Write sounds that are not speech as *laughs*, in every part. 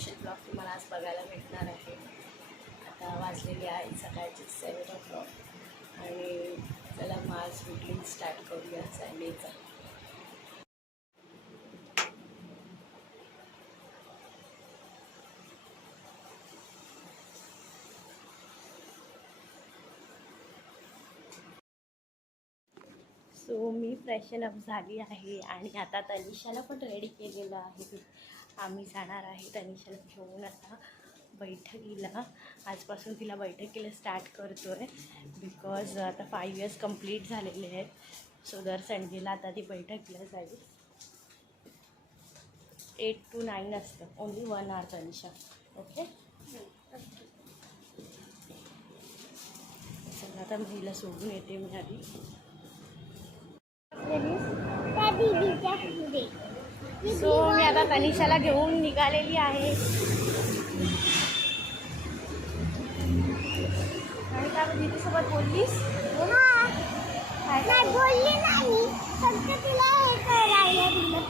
Special blog तुम्हाला आज बघायला भेटणार आहे. आता वाजलेली आहे सकाळची सेवन ओ क्लॉक आणि चला मग आज रुटीन स्टार्ट करूया संडेचा सो मी फ्रेशन अप झाली आहे आणि आता तनिषाला पण रेडी केलेलं आहे. आम्ही जाणार आहे तनिषाला घेऊन आता बैठकीला. आजपासून तिला बैठकीला स्टार्ट करतो आहे बिकॉज आता फाईव्ह इयर्स कंप्लीट झालेले आहेत. सो दर संडेला आता ती बैठकीला जाईल. एट टू नाईन असतं. Only one hour Tanisha. Okay चला आता मी हिला सोडून येते मी आधी. सो मी आता तनिषाला घेऊन निघालेली आहे. आणि का दीदीसोबत बोललीस? हा. नाही बोलली नाही. फक्त तिला हे करायला दिलं.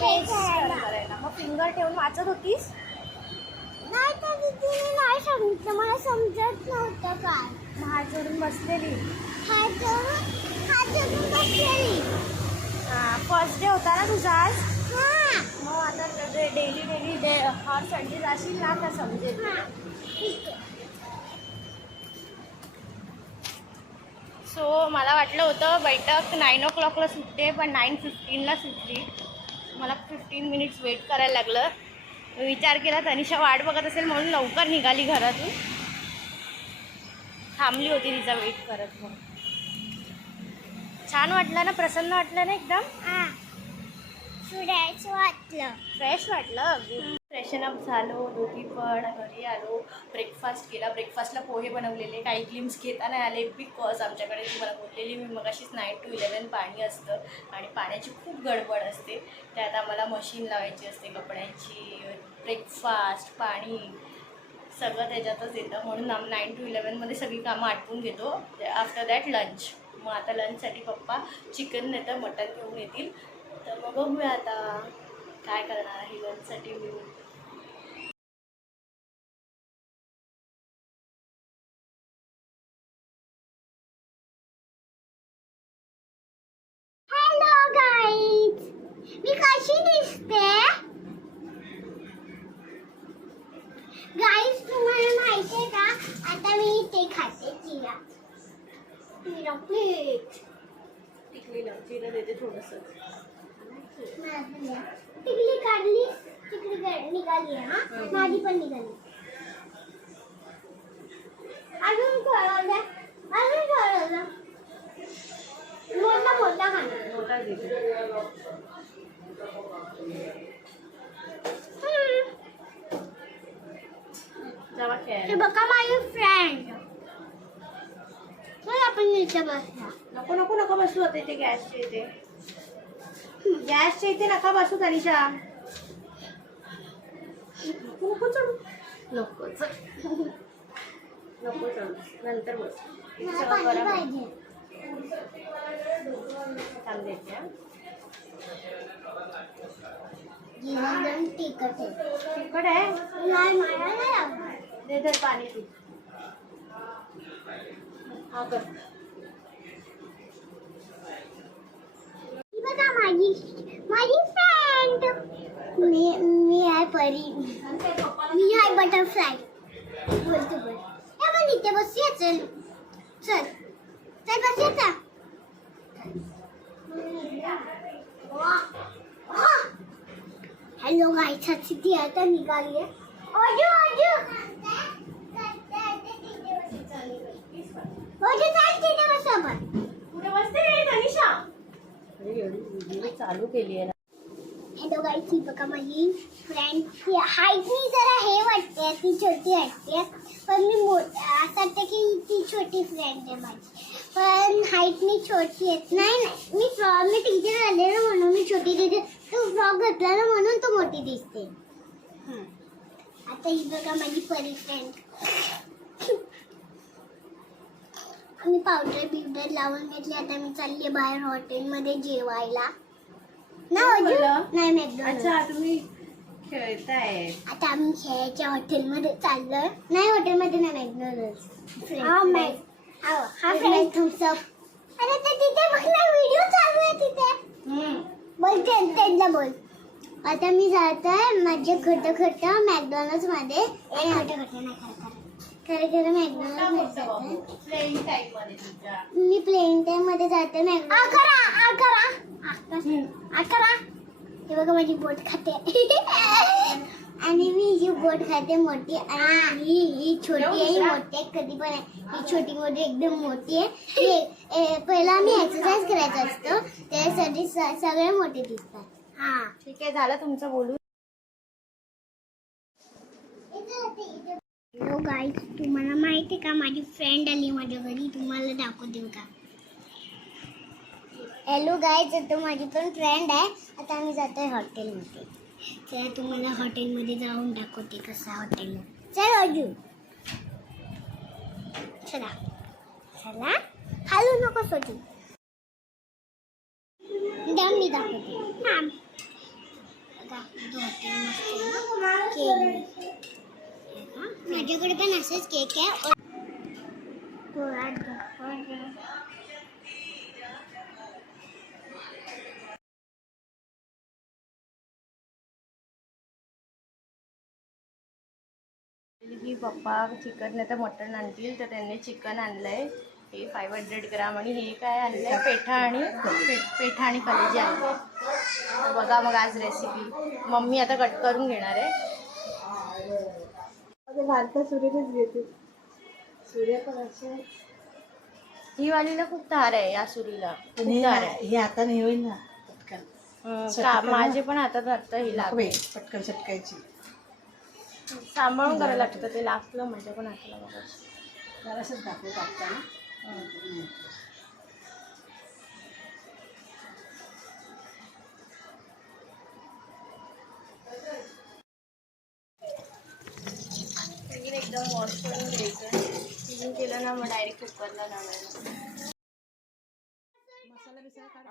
पेस्ट करायला. करायला. मग फिंगर ठेवून वाचत होतीस? नाही दीदीने नाही सांगितलं. मला समजत नव्हतं काय. हात जोडून बसलेली. हात जोडून हात जोडून बसलेली. हां फर्स्ट डे होता ना तुझा आज? मग आता डेली डेली डे हर संडे जाशील ना का समजेल सो मला वाटलं होतं बैठक नाईन ओ क्लॉकला सुटते पण नाईन फिफ्टीनला सुटली. मला फिफ्टीन मिनिट्स वेट करायला लागलं. विचार केला तनिषा वाट बघत असेल म्हणून लवकर निघाली घरातून. थांबली होती तिचा वेट करत मग छान वाटलं ना? प्रसन्न वाटलं ना एकदम? फ्रेश वाटलं. फ्रेश वाटलं? अगदी फ्रेशन अप झालो दोघी पण घरी आलो. ब्रेकफास्ट केला. ब्रेकफास्टला पोहे बनवलेले. काही क्लिम्स घेता नाही आले बिकॉज आमच्याकडे तुम्हाला बोललेली मी मगाशीच नाईन टू इलेवन पाणी असतं आणि पाण्याची खूप गडबड असते. त्यात आम्हाला मशीन लावायची असते कपड्यांची ब्रेकफास्ट पाणी सगळं त्याच्यातच येतं. म्हणून आम्ही नाईन टू इलेवनमध्ये सगळी कामं आटपून घेतो. आफ्टर दॅट लंच मग आता लंचसाठी पप्पा चिकन नाही तर मटन घेऊन येतील. तर मग बघूया आता काय करणार आहे लंचसाठी मी. मी कशी दिसते? गाईज तुम्हाला माहिती आहे का? आता मी ते खाते चिरा. चिरा प्लेट टिकलीला तिला देते थोडंसं. टिकली काढली काढ- निघाली हा? माझी पण निघाली. अजून द्या अजून द्या मोठा मोठा खाणार. मोठा हे बघा माझी फ्रेंड चल आपण इथे बसला नको नको नको बसू आता इथे गॅसच्या इथे. गॅसच्या इथे नका बसू तनिषा. नको नको चढू. नको चढ. नको चढू. नंतर बस आहे. तिखट तिखट दे दर पाणी पी. हा कर. ही बघा माझी माझी फ्रेंड मी मी आहे परी. मी आहे बटरफ्लाय बोलतो बोल. ए पण इथे बसूया चल. चल. चल बसूया हॅलो गायचा ती आता निघाली आहे. अजू अजू. अजू चाल तिथे बसू आपण. कुठे बसते रे तनिषा चालू केली आहे ना हॅलो गाईज ही बघा माझी फ्रेंड ही हाईटनी जरा हे वाटते ती छोटी वाटते. पण मी मो असं वाटतं की ती छोटी फ्रेंड आहे माझी. पण हाईटनी छोटी आहे. नाही नाही. मी फ्रॉ मी टीचर आले ना म्हणून मी छोटी दिसते तू फ्रॉक घातला ना म्हणून तू मोठी दिसते. आता ही बघा माझी परी फ्रेंड मी पावडर बिवडर लावून घेतली. आता मी चालली बाहेर हॉटेलमध्ये जेवायला. ना अजून? बोललं? नाही मॅकडॉनल्ड अच्छा तुम्ही आता आम्ही खेळायच्या हॉटेलमध्ये चाललोय. नाही हॉटेलमध्ये नाही मॅकडॉनल्ड हा मॅक हा फ्रेंड थम्सअप अरे ते तिथे बघ ना व्हिडिओ चालू आहे तिथे. बोल ते- त्यांना बोल. आता मी जात आहे माझे खट खट मॅकडॉनल्डमध्ये. आणि खट खट नाही खरं खरं मॅकडॉनल्डमध्ये टाईप मी प्लेन टाइममध्ये जाते मॅकडॉनल्ड करा करा. करा. हे बघा माझी बोट खाते. आणि मी ही बोट खाते मोठी आणि ही. ही छोटी आहे ही मोठी आहे कधी पण आहे. ही छोटी मोठी एकदम मोठी आहे. हे ए, पहिला आम्ही एक्सरसाइज करायचं असतं. त्यासाठी स- सगळे मोठे दिसतात. हा. ठीक आहे झालं तुमचं बोलू हॅलो गाईज तुम्हाला माहिती आहे का? माझी फ्रेंड आली माझ्या घरी. तुम्हाला दाखवते का? हॅलो गाईज आता माझी पण फ्रेंड आहे. आता आम्ही जातो आहे हॉटेलमध्ये चला तुम्हाला हॉटेलमध्ये जाऊन दाखवते कसं हॉटेल चल अजून. चला. चला. हालू नको सोजू दम मी दाखवते. हां. हॉटेल मस्त केक माझ्याकडे पण असंच केक आहे. की हो, पप्पा चिकन नाही तर मटण आणतील तर त्यांनी चिकन आणलंय. हे फाईव्ह हंड्रेड ग्राम आणि हे काय आणलंय? पेठा आणि पे- पेठा आणि कलेजी आणलं बघा मग आज रेसिपी मम्मी आता कट करून घेणार आहे. ही वालीला खूप धार आहे या सुरीला. खूप धार आहे. हे आता नाही होईल ना? पटकन. हं, माझे पण हातात वाटतं ही बाई, पटकन चटकायची सांभाळून करायला लागतं ते लागलं म्हणजे पण हाताला बघा. जरासंच दाखवू टाकताना वॉश करून घ्यायचं शिजून केलं ना मग डायरेक्ट कुकरला लावायला मसाला बिसाला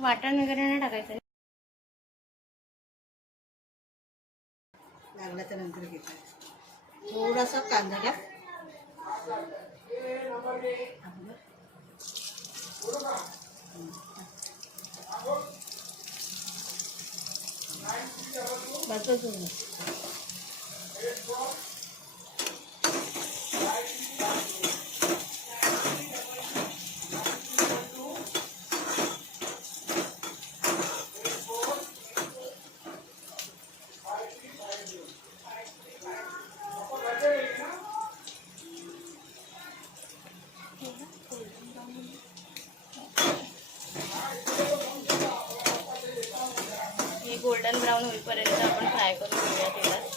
काढ वाटण वगैरे नाही टाकायचं लागला तर नंतर घेतला थोडासा कांदा टाक आपलं. बस बस बस. हे गोल्डन ब्राऊन होईपर्यंत आपण फ्राय करून घेऊया तेलात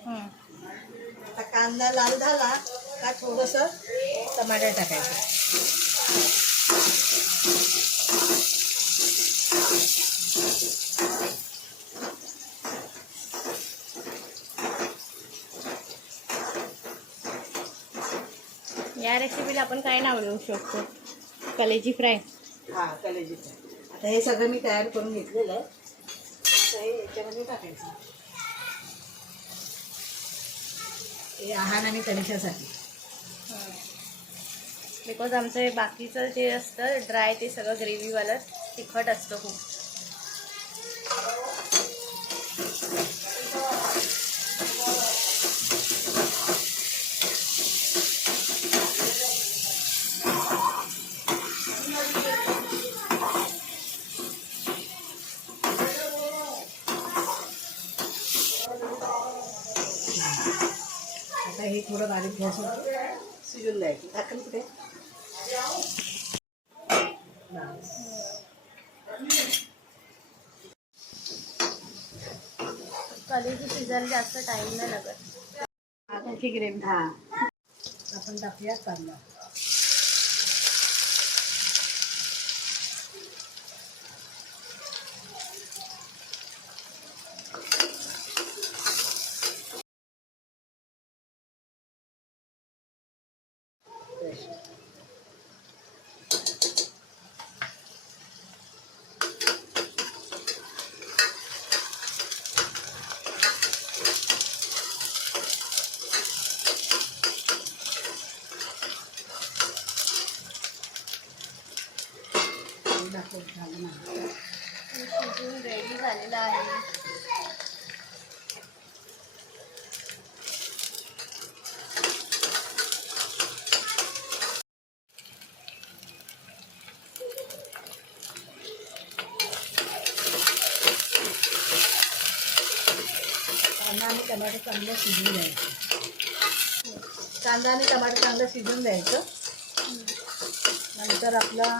हं. आता कांदा लाल झाला का थोडस टमाटर टाकायचं. या रेसिपीला आपण काय नाव देऊ शकतो? कलेजी फ्राय. हा कलेजी आता हे सगळं मी तयार करून घेतलेलं आहे. आता हे याच्यामध्ये टाकायचं. हे आहान आणि कलिशासाठी बिकॉज आमचं बाकीचं जे असतं ड्राय ते सगळं ग्रेव्हीवालं तिखट असतं खूप. हे थोडं बारीक गॅसवर शिजून द्यायचं. टाकन कुठे? बस. कलेची शिजायला जास्त टाइम नाही लागत. ग्रेव्ही. हा. आपण टाकूया कांदा दाखव झालं ना शिजून रेडी झालेला आहे कांदा टमाटर चांगलं शिजून द्यायचं कांदा आणि टमाटर चांगलं शिजून द्यायचं नंतर आपला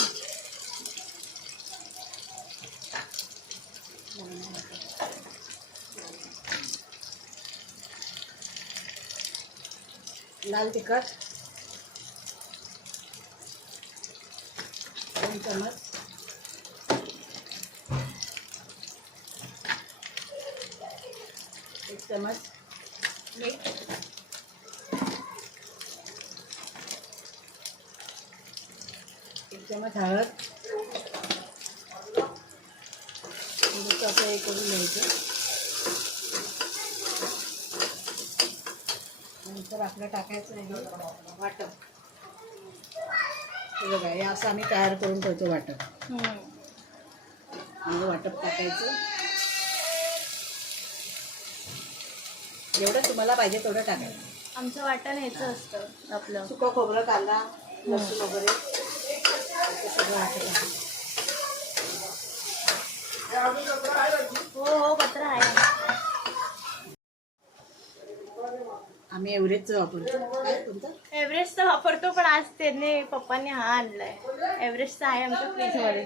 लाल तिखट दोन चमच एक चमच मीठ एक चमच हळद थोडंसं असं हे करून घ्यायचं नंतर आपलं टाकायचं आहे वाटप बघा हे असं आम्ही तयार करून ठेवतो वाटप. आणि वाटप टाकायचं जेवढं तुम्हाला पाहिजे तेवढं टाकायचं. आमचं वाटण ह्याचं असतं आपलं. सुकं खोबरं कांदा लसूण वगैरे. ते सगळं वाटप हो हो पत्र आहे. आम्ही एव्हरेजचं वापरतो. काय कोणतं एव्हरेस्टचा वापरतो पण आज त्यांनी पप्पांनी हा आणलाय. एव्हरेस्टचा आहे आमच्या फ्रीजमध्ये.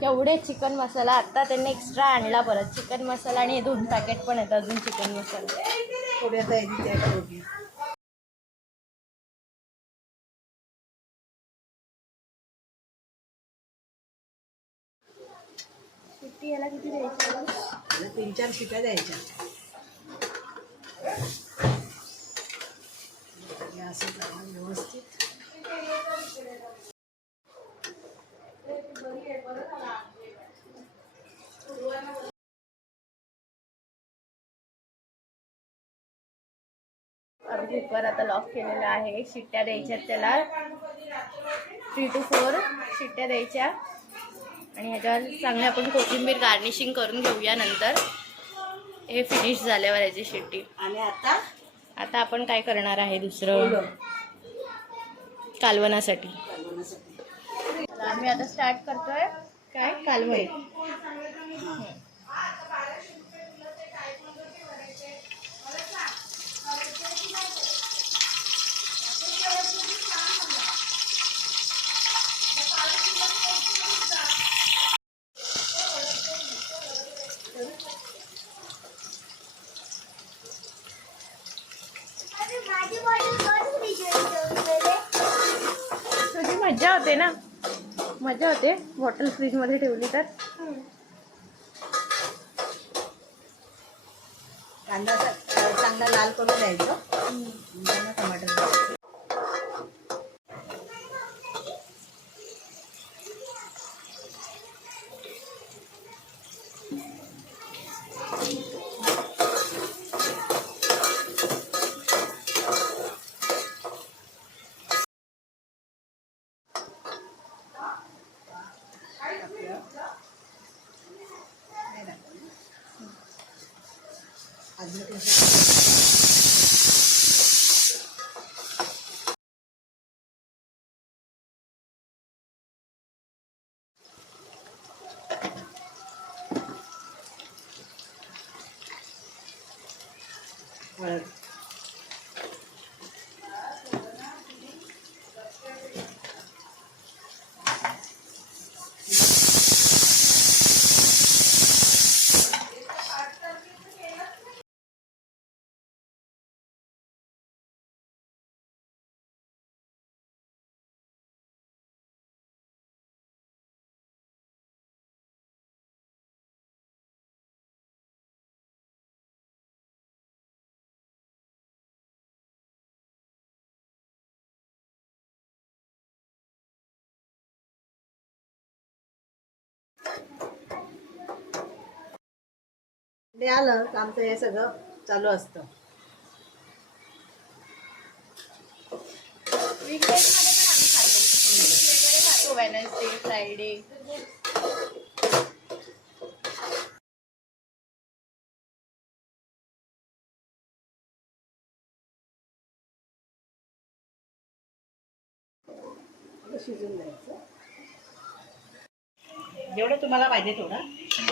केवढे चिकन मसाला आता त्यांनी एक्स्ट्रा आणला परत. चिकन मसाला आणि हे दोन पॅकेट पण आहेत अजून चिकन मसाला. थोडी आता याची तयारी किती याला किती द्यायची तीन चार शिट्या द्यायच्या. असं व्यवस्थित. कुकर आता लॉक केलेला आहे. शिट्ट्या द्यायच्या त्याला. थ्री टू फोर शिट्ट्या द्यायच्या. आणि ह्याच्यावर चांगली आपण कोथिंबीर गार्निशिंग करून घेऊया नंतर. हे फिनिश झाल्यावर याची शिट्टी. आणि आता? आता आपण काय करणार आहे दुसरं? तर आम्ही आता स्टार्ट करतोय. काय? कालवण. मजा होते ना. मजा होते. बॉटल फ्रीजमध्ये ठेवली तर. कांदा चांगला लाल करून द्यायचं टमाटर ते आलं तर आमचं हे सगळं चालू असतं. वेनसडे फ्रायडे शिजून द्यायचं जेवढं तुम्हाला पाहिजे तेवढं?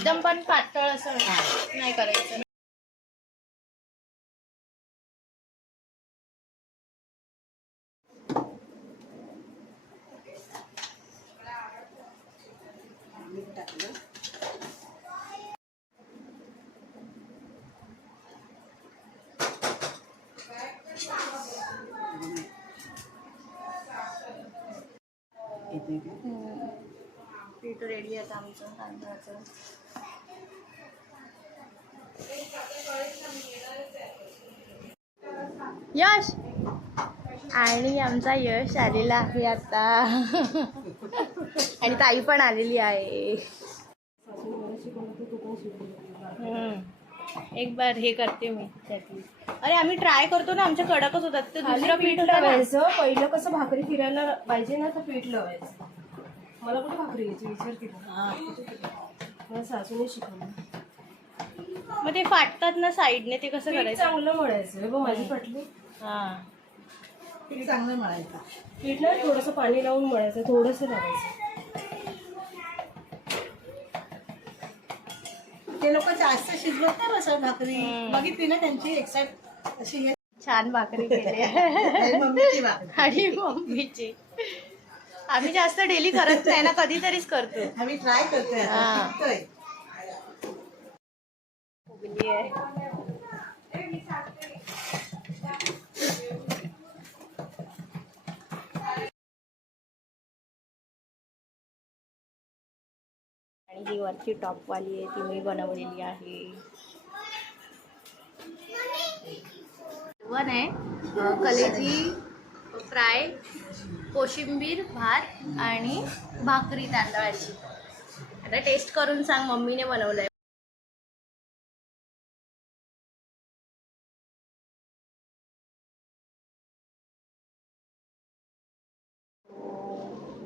एकदम पण पातळ असं नाही करायचं? पीठ रेडी आता आमचं तांदळाचं यश आणि आमचा यश आलेला आहे आता. आणि ताई पण आलेली आहे. एक बार हे करते मी. त्यातली अरे आम्ही ट्राय करतो ना आमच्या कडकच होतात. ते दुसरं पीठ. लावायचं. पहिलं कसं भाकरी फिरायला पाहिजे ना तर पीठ लावायचं. मला कुठे भाकरी यायची? विचार केला हा. मला सासूने शिकवलं. मग ते फाटतात ना साईडने ते कसं करायचं? चांगलं बघ माझी पटली. हा. पीठ चांगलं मळायचं? पीठ ना थोडंसं पाणी लावून मळायचं थोडंसं लावायचं. ते लोक जास्त शिजवत नाही बसत भाकरी. बघितली ना त्यांची एक्साइट? अशी हे. छान भाकरी *laughs* केली. आहे मम्मीची भाकरी. आणि मम्मीची. आम्ही जास्त डेली करत नाही ना कधीतरीच करतो. आम्ही ट्राय करतोय आता. हा. शिकतोय. फुगली आहे. जी वरची टॉपवाली आहे ती मी बनवलेली आहे. वन आहे कलेजी फ्राय कोशिंबीर भात आणि भाकरी तांदळाची. आता टेस्ट करून सांग मम्मीने बनवलंय.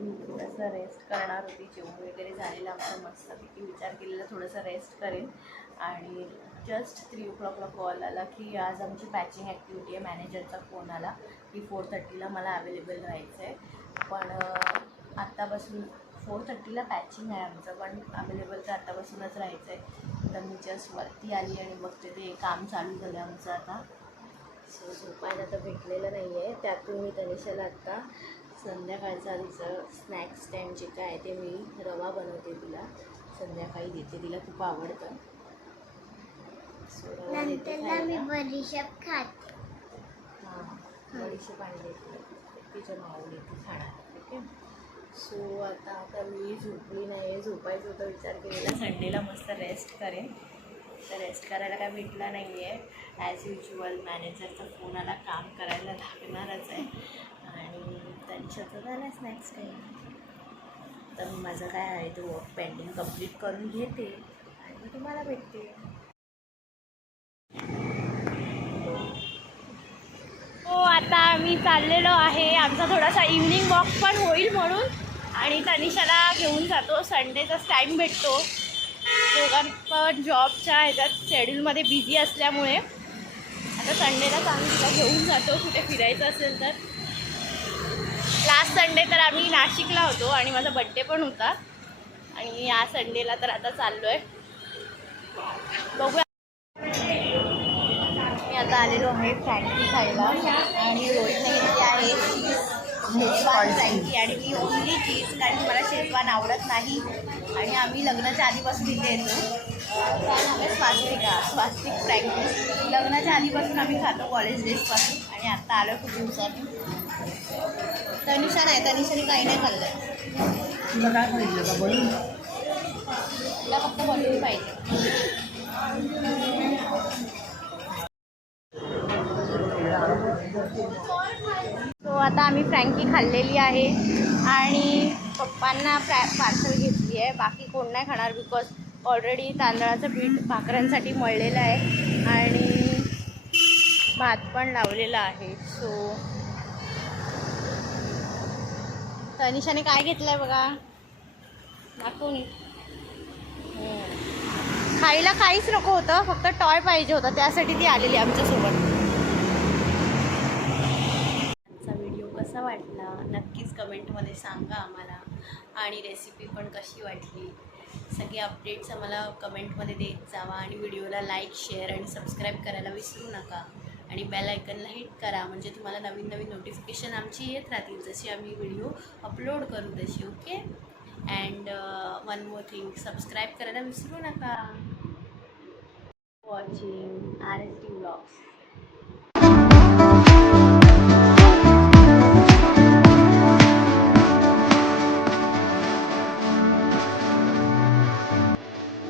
मी थोडंसं रेस्ट करणार होती. जेवण वगैरे झालेलं आमचं मस्तपैकी विचार केलेला थोडंसं रेस्ट करेन. आणि जस्ट थ्री ओ क्लॉकला कॉल आला की आज आमची पॅचिंग ॲक्टिव्हिटी आहे. मॅनेजरचा फोन आला की फोर थर्टीला मला अवेलेबल राहायचं आहे पण आत्तापासून फोर थर्टीला पॅचिंग आहे आमचं. पण अवेलेबल तर आत्तापासूनच राहायचं आहे तर मी जस्ट वरती आली आणि बघते ते काम चालू झालं आमचं आता. सो झोपायला तर भेटलेलं नाही आहे त्यातून मी तनिषाला आत्ता संध्याकाळचा तिचं स्नॅक्स टाईम जे काय आहे ते मी रवा बनवते तिला. संध्याकाळी देते तिला खूप आवडतं. सो रवा देते नंतरला मी खायला. बडीशेप खाते. हां बडीशेप पाणी देते. तिच्या माऊली ती खाणार ओके सो आता आता मी झोपली नाही झोपायचं होतं विचार केलेला. संडेला मस्त रेस्ट करेन. तर रेस्ट करायला काय भेटला नाही आहे ॲज युजल मॅनेजरचा फोन आला. काम करायला लागणारच आहे. आणि त्यांच्याचं स्नॅक्स काही. तर मी माझं काय आहे तो वर्क पेंडिंग कंप्लीट करून घेते आणि मी तुम्हाला भेटते. हो आता आम्ही चाललेलो आहे. आमचा थोडासा इव्हनिंग वॉक पण होईल म्हणून. आणि तनिषाला घेऊन जातो. संडेचाच टाईम भेटतो. दोघां पण जॉबच्या ह्याच्यात शेड्यूलमध्ये बिझी असल्यामुळे. आता संडेलाच आम्ही तिला घेऊन जातो. कुठे फिरायचं असेल तर. लास्ट संडे तर आम्ही नाशिकला होतो आणि माझा बड्डे पण होता. आणि या संडेला तर आता चाललो आहे बघूया. मी आता आलेलो आहे फ्रँकी खायला. आणि रोहितने घेतली आहे शेजवान फ्रँकी आणि मी ओनली चीज कारण मला शेजवान आवडत नाही. आणि आम्ही लग्नाच्या आधीपासून इथे येतो. आहे स्वास्तिका स्वास्तिक फ्रँकी लग्नाच्या आधीपासून आम्ही खातो कॉलेज डेजपासून आणि आत्ता आलो खूप दिवसांनी तनिषा नाही तनिषाने काही नाही खाल्लं तुला काय पाहिजे का बोलून तिला फक्त बनवली पाहिजे. सो आता आम्ही फ्रँकी खाल्लेली आहे आणि पप्पांना फ्रॅ पार्सल घेतली आहे. बाकी कोण नाही खाणार बिकॉज ऑलरेडी तांदळाचं पीठ भाकऱ्यांसाठी मळलेलं आहे. आणि भात पण लावलेला आहे. सो तनिषाने काय घेतलंय बघा? दाखवून. हो. खायला काहीच नको होतं फक्त टॉय पाहिजे होता. त्यासाठी ती आलेली आमच्यासोबत आजचा व्हिडिओ कसा वाटला? नक्कीच कमेंटमध्ये सांगा आम्हाला. आणि रेसिपी पण कशी वाटली? सगळे अपडेट्स आम्हाला कमेंटमध्ये देत जावा. आणि व्हिडिओला लाईक शेअर आणि सबस्क्राईब करायला विसरू नका. आणि बेल आयकनला हिट करा. म्हणजे तुम्हाला नवीन नवीन नोटिफिकेशन आमची येत राहतील. जशी आम्ही व्हिडिओ अपलोड करू तशी okay and one more thing subscribe करायला विसरू नका. Watching R S T blogs